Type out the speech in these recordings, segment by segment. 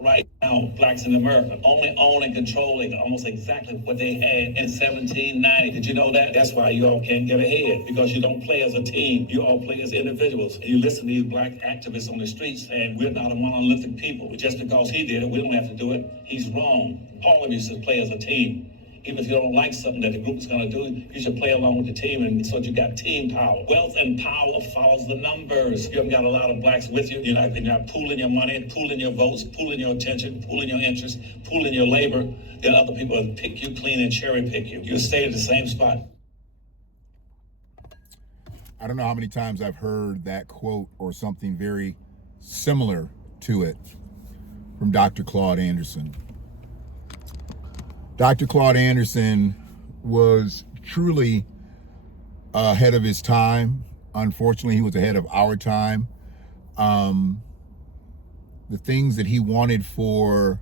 Right now, blacks in America only own and control almost exactly what they had in 1790. Did you know that? That's why you all can't get ahead, because you don't play as a team. You all play as individuals. And you listen to these black activists on the streets saying we're not a monolithic people. Just because he did it, we don't have to do it. He's wrong. All of you should play as a team. Even if you don't like something that the group is going to do, you should play along with the team, and so you got team power. Wealth and power follows the numbers. You haven't got a lot of blacks with you. You're not pooling your money, pooling your votes, pooling your attention, pooling your interest, pooling your labor. Then other people will pick you clean and cherry pick you. You'll stay at the same spot. I don't know how many times I've heard that quote or something very similar to it from Dr. Claud Anderson. Dr. Claud Anderson was truly ahead of his time. Unfortunately, he was ahead of our time. The things that he wanted for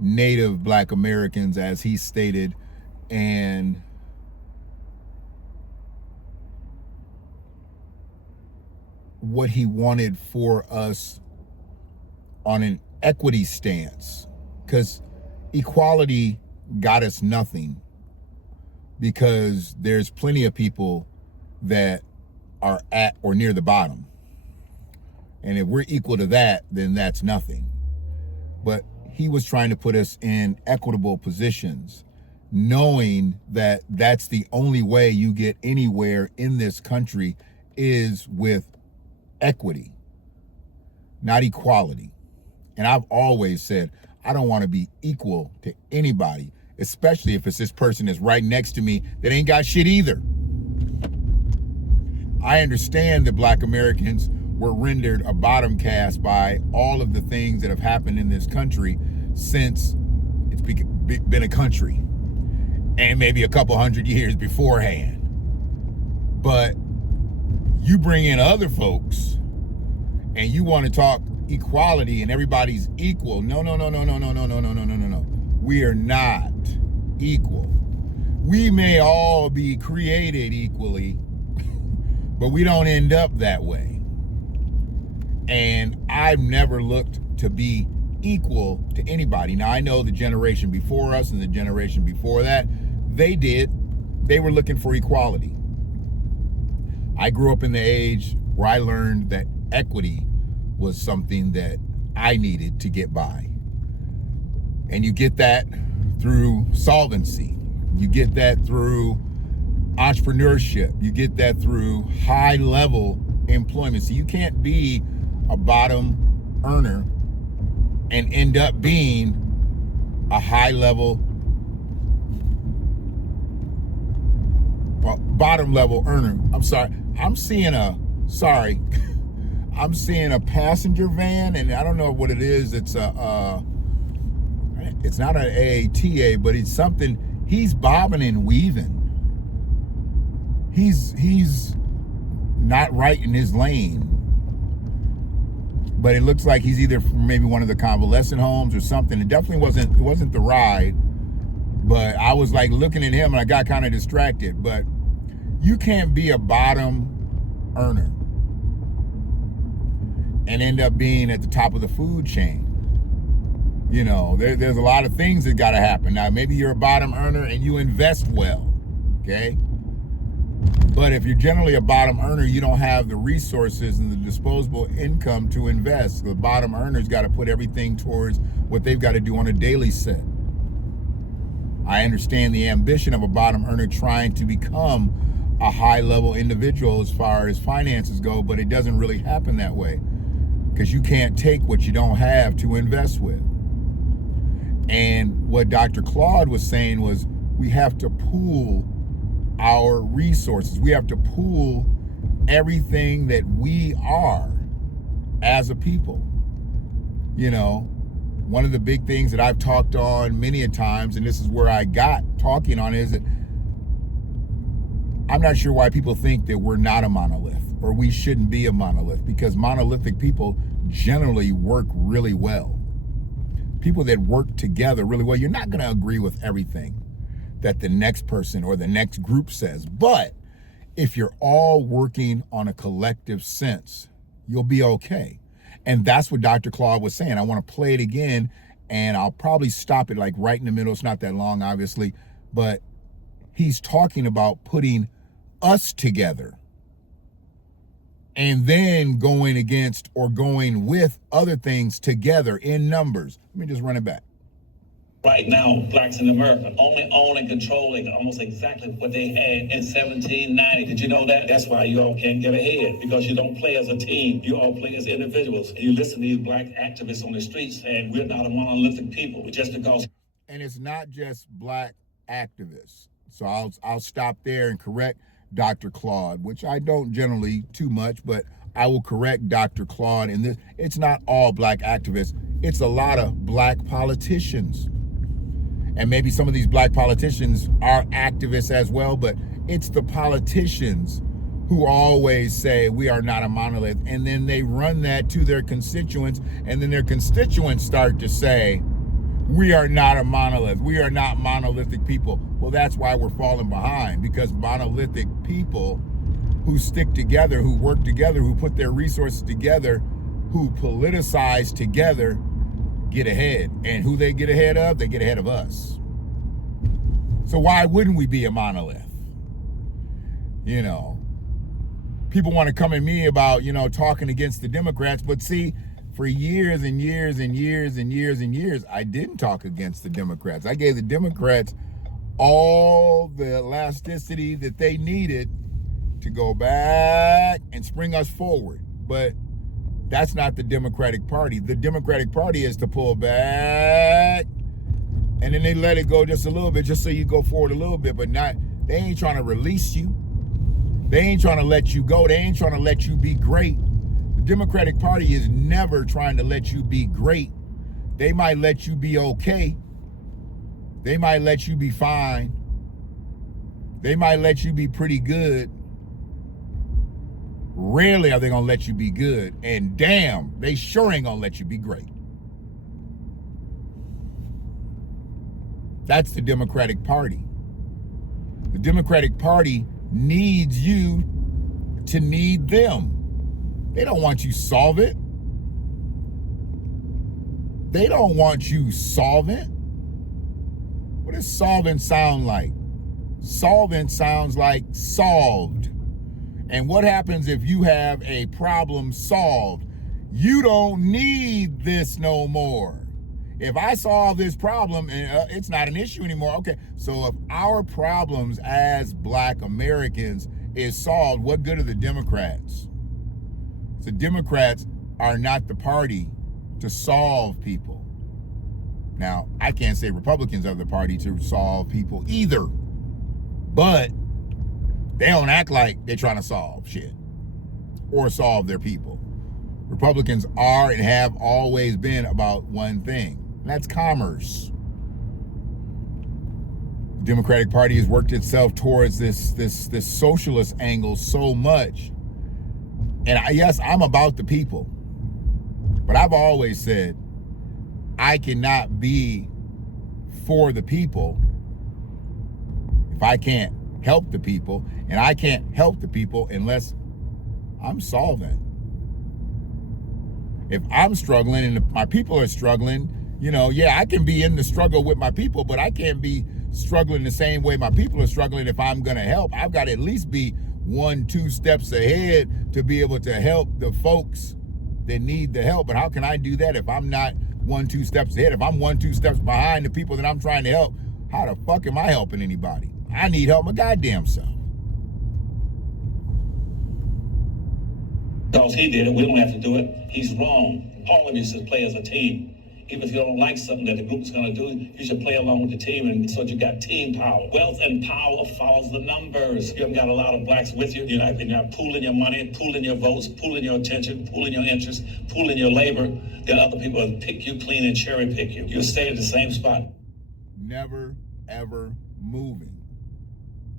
Native Black Americans, as he stated, and what he wanted for us on an equity stance, because equality got us nothing, because there's plenty of people that are at or near the bottom. And if we're equal to that, then that's nothing. But he was trying to put us in equitable positions, knowing that that's the only way you get anywhere in this country is with equity, not equality. And I've always said, I don't want to be equal to anybody, especially if it's this person that's right next to me that ain't got shit either. I understand that Black Americans were rendered a bottom caste by all of the things that have happened in this country since it's been a country, and maybe a couple hundred years beforehand. But you bring in other folks and you want to talk equality and everybody's equal. No. We are not equal. We may all be created equally, but we don't end up that way. And I've never looked to be equal to anybody. Now, I know the generation before us and the generation before that, they were looking for equality. I grew up in the age where I learned that equity was something that I needed to get by. And you get that through solvency. You get that through entrepreneurship. You get that through high level employment. So you can't be a bottom earner and end up being a high level, bottom level earner. I'm sorry. I'm seeing a passenger van, and I don't know what it is. It's it's not an AATA, but it's something. He's bobbing and weaving. He's not right in his lane, but it looks like he's either from maybe one of the convalescent homes or something. It definitely wasn't the ride, but I was like looking at him and I got kind of distracted. But you can't be a bottom earner and end up being at the top of the food chain. You know, there's a lot of things that got to happen. Now, maybe you're a bottom earner and you invest well, okay? But if you're generally a bottom earner, you don't have the resources and the disposable income to invest. The bottom earner's got to put everything towards what they've got to do on a daily set. I understand the ambition of a bottom earner trying to become a high-level individual as far as finances go, but it doesn't really happen that way, because you can't take what you don't have to invest with. And what Dr. Claud was saying was, we have to pool our resources. We have to pool everything that we are as a people. You know, one of the big things that I've talked on many a times, and this is where I got talking on, is that I'm not sure why people think that we're not a monolith or we shouldn't be a monolith, because monolithic people generally work really well. People that work together really well. You're not going to agree with everything that the next person or the next group says, but if you're all working on a collective sense, you'll be okay. And that's what Dr. Claude was saying. I want to play it again, and I'll probably stop it like right in the middle. It's not that long, obviously, but he's talking about putting us together and then going against or going with other things together in numbers. Let me just run it back. Right now, blacks in America only own and controlling almost exactly what they had in 1790. Did you know that? That's why you all can't get ahead, because you don't play as a team. You all play as individuals. And you listen to these black activists on the streets saying we're not a monolithic people just because. And it's not just black activists. So I'll stop there and correct Dr. Claude, which I don't generally too much, but I will correct Dr. Claude in this. It's not all black activists. It's a lot of black politicians. And maybe some of these black politicians are activists as well, but it's the politicians who always say we are not a monolith. And then they run that to their constituents, and then their constituents start to say, we are not a monolith. We are not monolithic people. Well, that's why we're falling behind, because monolithic people who stick together, who work together, who put their resources together, who politicize together, get ahead. And who they get ahead of? They get ahead of us. So why wouldn't we be a monolith? You know, people want to come at me about, talking against the Democrats, but see, for years and years and years and years and years, I didn't talk against the Democrats. I gave the Democrats all the elasticity that they needed to go back and spring us forward. But that's not the Democratic Party. The Democratic Party is to pull back, and then they let it go just a little bit, just so you go forward a little bit, but they ain't trying to release you. They ain't trying to let you go. They ain't trying to let you be great. The Democratic Party is never trying to let you be great. They might let you be okay. They might let you be fine. They might let you be pretty good. Rarely are they gonna let you be good, and damn, they sure ain't gonna let you be great. That's the Democratic Party. The Democratic Party needs you to need them. They don't want you solvent. They don't want you solvent. What does solvent sound like? Solvent sounds like solved. And what happens if you have a problem solved? You don't need this no more. If I solve this problem and it's not an issue anymore, okay. So if our problems as black Americans is solved, what good are the Democrats? The Democrats are not the party to solve people. Now, I can't say Republicans are the party to solve people either, but they don't act like they're trying to solve shit or solve their people. Republicans are and have always been about one thing, and that's commerce. The Democratic Party has worked itself towards this socialist angle so much. And yes, I'm about the people, but I've always said I cannot be for the people if I can't help the people, and I can't help the people unless I'm solvent. If I'm struggling and my people are struggling, I can be in the struggle with my people, but I can't be struggling the same way my people are struggling. If I'm gonna help, I've got to at least be 1-2 steps ahead to be able to help the folks that need the help. But how can I do that if I'm not 1-2 steps ahead? If I'm 1-2 steps behind the people that I'm trying to help, how the fuck am I helping anybody? I need help my goddamn self. Because he did it, we don't have to do it. He's wrong. All of you should play as a team. Even if you don't like something that the group's going to do, you should play along with the team, and so you got team power. Wealth and power follows the numbers. You haven't got a lot of blacks with you. You're not pooling your money, pooling your votes, pooling your attention, pooling your interest, pooling your labor. Then other people will pick you clean and cherry pick you. You'll stay at the same spot. Never, ever moving.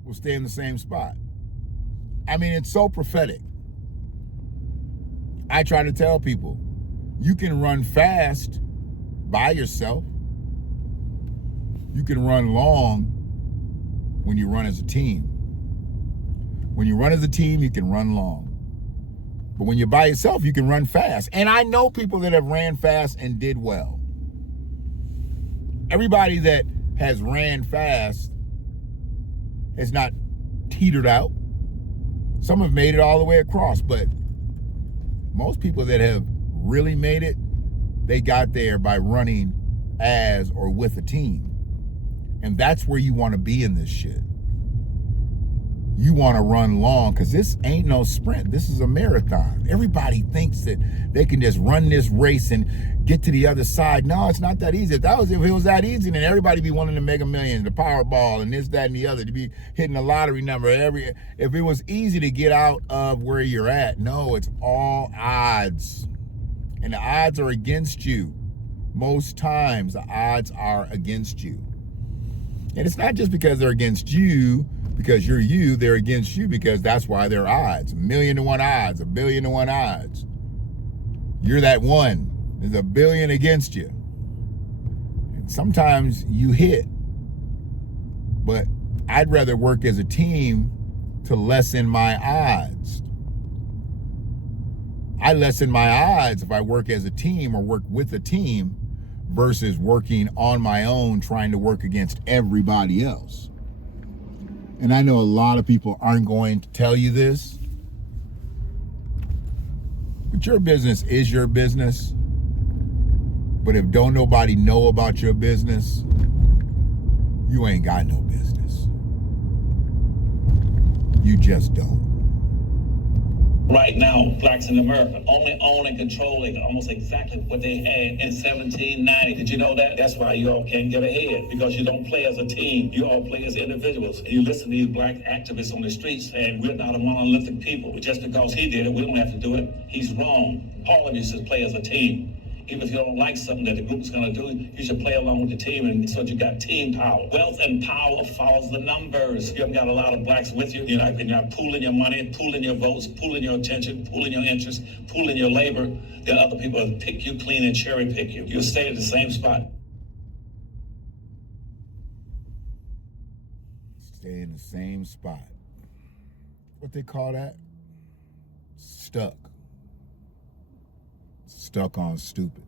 We'll stay in the same spot. I mean, it's so prophetic. I try to tell people, you can run fast by yourself. You can run long when you run as a team. When you run as a team, you can run long. But when you're by yourself, you can run fast. And I know people that have ran fast and did well. Everybody that has ran fast has not teetered out. Some have made it all the way across, but most people that have really made it, they got there by running as or with a team. And that's where you want to be in this shit. You want to run long, because this ain't no sprint. This is a marathon. Everybody thinks that they can just run this race and get to the other side. No, it's not that easy. If it was that easy, then everybody be wanting to make a million, the Powerball and this, that, and the other, to be hitting a lottery number. If it was easy to get out of where you're at, no, it's all odds. And the odds are against you. Most times the odds are against you. And it's not just because they're against you, because you're you, they're against you because that's why they're odds. 1,000,000 to 1 odds, 1,000,000,000 to 1 odds. You're that one. There's 1,000,000,000 against you. And sometimes you hit. But I'd rather work as a team to lessen my odds. I lessen my odds if I work as a team or work with a team versus working on my own, trying to work against everybody else. And I know a lot of people aren't going to tell you this, but your business is your business. But if don't nobody know about your business, you ain't got no business. You just don't. Right now, blacks in America only own and controlling almost exactly what they had in 1790. Did you know that? That's why you all can't get ahead, because you don't play as a team. You all play as individuals. And you listen to these black activists on the streets saying we're not a monolithic people. Just because he did it, we don't have to do it. He's wrong. All of you should play as a team. Even if you don't like something that the group's going to do, you should play along with the team, and so you got team power. Wealth and power follows the numbers. You haven't got a lot of blacks with you. You're not pooling your money, pooling your votes, pooling your attention, pooling your interests, pooling your labor. There are other people that pick you clean and cherry pick you. You'll stay at the same spot. Stay in the same spot. What they call that? Stuck. Stuck on stupid.